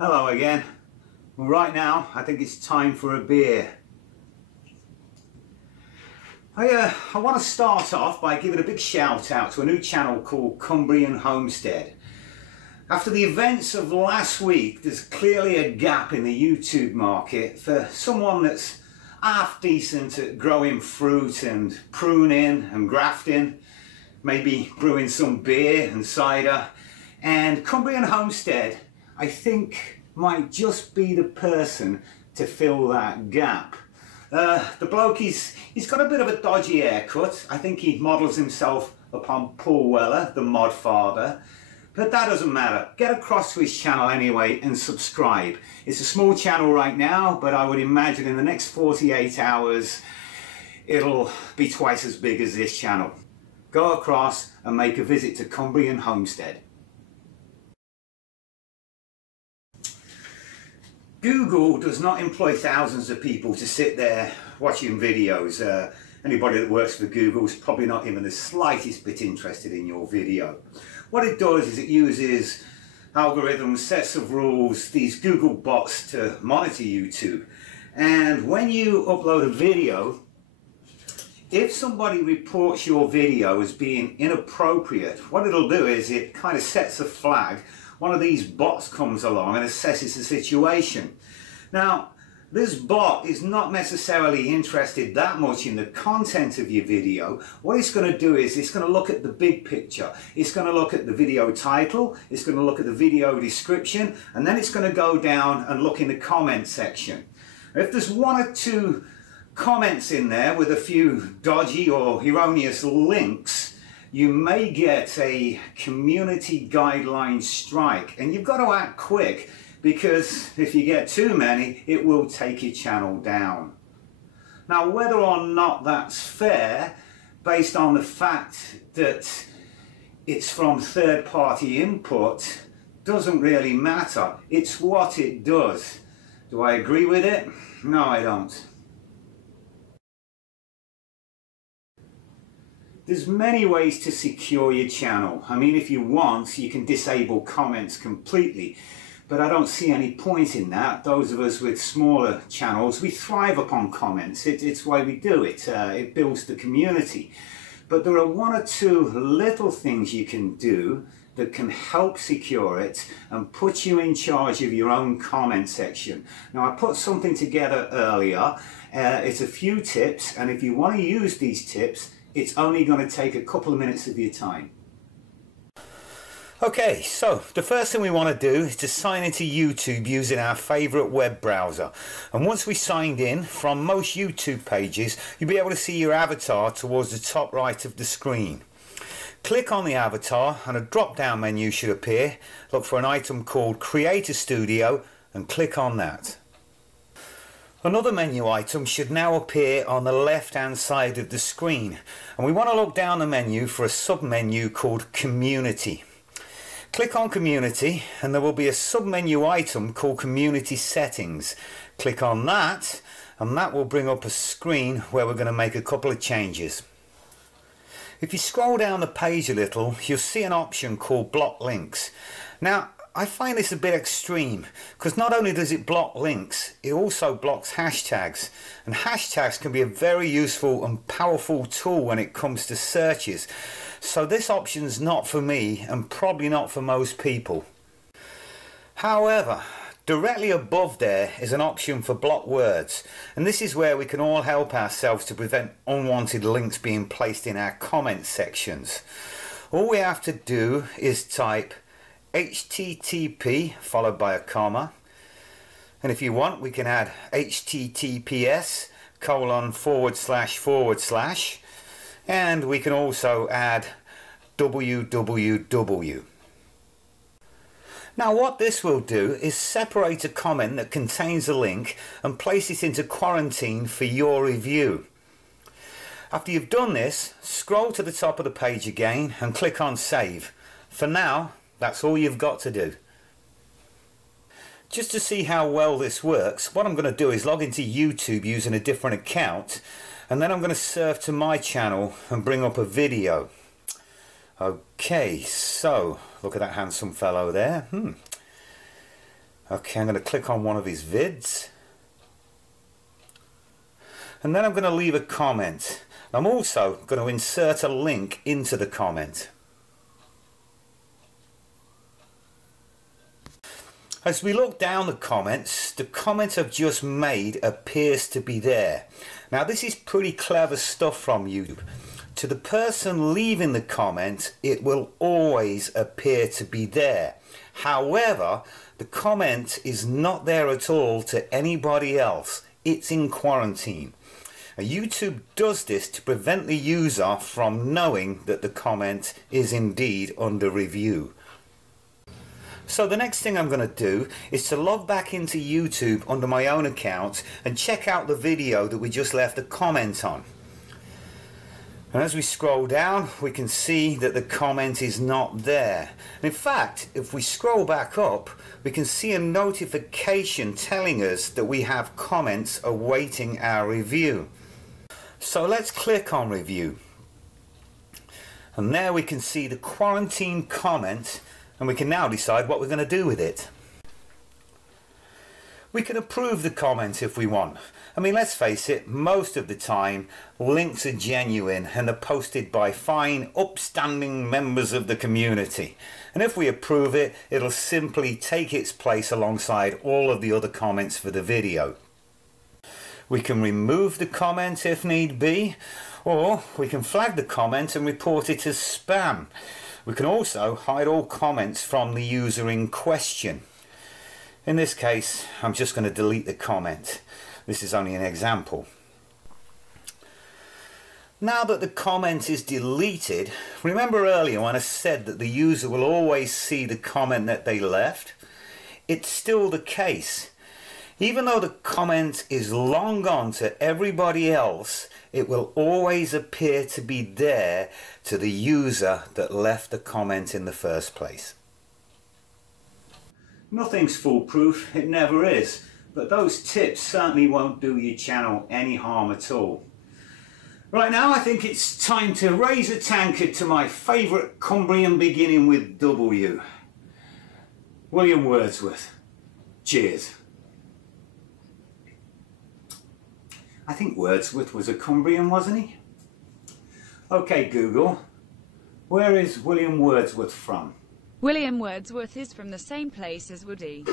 Hello again. Well, right now I think it's time for a beer. I want to start off by giving a big shout out to a new channel called Cumbrian Homestead. After the events of last week, there's clearly a gap in the YouTube market for someone that's half decent at growing fruit and pruning and grafting, maybe brewing some beer and cider. And Cumbrian Homestead, I think, might just be the person to fill that gap. The bloke, he's got a bit of a dodgy haircut. I think he models himself upon Paul Weller, the mod father. But that doesn't matter. Get across to his channel anyway and subscribe. It's a small channel right now, but I would imagine in the next 48 hours it'll be twice as big as this channel. Go across and make a visit to Cumbrian Homestead. Google does not employ thousands of people to sit there watching videos. Anybody that works for Google is probably not even the slightest bit interested in your video. What it does is it uses algorithms, sets of rules, these Google bots to monitor YouTube. And when you upload a video, if somebody reports your video as being inappropriate, what it'll do is it kind of sets a flag. One of these bots comes along and assesses the situation. Now, this bot is not necessarily interested that much in the content of your video. What it's going to do is it's going to look at the big picture. It's going to look at the video title, it's going to look at the video description, and then it's going to go down and look in the comment section. If there's one or two comments in there with a few dodgy or erroneous links, you may get a community guideline strike, and you've got to act quick, because if you get too many, it will take your channel down. Now, whether or not that's fair, based on the fact that it's from third-party input, doesn't really matter. It's what it does. Do I agree with it? No, I don't. There's many ways to secure your channel. I mean, if you want, you can disable comments completely, but I don't see any point in that. Those of us with smaller channels, we thrive upon comments. It's why we do it. It builds the community. But there are one or two little things you can do that can help secure it and put you in charge of your own comment section. Now, I put something together earlier. It's a few tips, and if you want to use these tips, it's only going to take a couple of minutes of your time. Okay, so the first thing we want to do is to sign into YouTube using our favourite web browser. And once we signed in, from most YouTube pages, you'll be able to see your avatar towards the top right of the screen. Click on the avatar and a drop-down menu should appear. Look for an item called Creator Studio and click on that. Another menu item should now appear on the left hand side of the screen, and we want to look down the menu for a sub-menu called Community. Click on Community and there will be a sub-menu item called Community Settings. Click on that and that will bring up a screen where we're going to make a couple of changes. If you scroll down the page a little, you'll see an option called Block Links. Now, I find this a bit extreme, because not only does it block links, it also blocks hashtags, and hashtags can be a very useful and powerful tool when it comes to searches. So this option's not for me and probably not for most people. However, directly above there is an option for block words, and this is where we can all help ourselves to prevent unwanted links being placed in our comment sections. All we have to do is type HTTP followed by a comma, and if you want we can add HTTPS://, and we can also add www. Now what this will do is separate a comment that contains a link and place it into quarantine for your review. After you've done this, scroll to the top of the page again and click on Save. For now, that's all you've got to do. Just to see how well this works, what I'm going to do is log into YouTube using a different account, and then I'm going to surf to my channel and bring up a video. Okay, so look at that handsome fellow there. Okay, I'm going to click on one of his vids. And then I'm going to leave a comment. I'm also going to insert a link into the comment. As we look down the comments, the comment I've just made appears to be there. Now this is pretty clever stuff from YouTube. To the person leaving the comment, it will always appear to be there. However, the comment is not there at all to anybody else. It's in quarantine. Now, YouTube does this to prevent the user from knowing that the comment is indeed under review. So the next thing I'm going to do is to log back into YouTube under my own account and check out the video that we just left a comment on. And as we scroll down, we can see that the comment is not there. And in fact, if we scroll back up, we can see a notification telling us that we have comments awaiting our review. So let's click on review. And there we can see the quarantine comment, and we can now decide what we're going to do with it. We can approve the comment if we want. I mean, let's face it, most of the time links are genuine and are posted by fine, upstanding members of the community. And if we approve it, it'll simply take its place alongside all of the other comments for the video. We can remove the comment if need be, or we can flag the comment and report it as spam. We can also hide all comments from the user in question. In this case, I'm just going to delete the comment. This is only an example. Now that the comment is deleted, remember earlier when I said that the user will always see the comment that they left? It's still the case. Even though the comment is long gone to everybody else, it will always appear to be there to the user that left the comment in the first place. Nothing's foolproof, it never is, but those tips certainly won't do your channel any harm at all. Right now I think it's time to raise a tankard to my favourite Cumbrian beginning with W. William Wordsworth. Cheers. I think Wordsworth was a Cumbrian, wasn't he? Okay Google, where is William Wordsworth from? William Wordsworth is from the same place as Woody.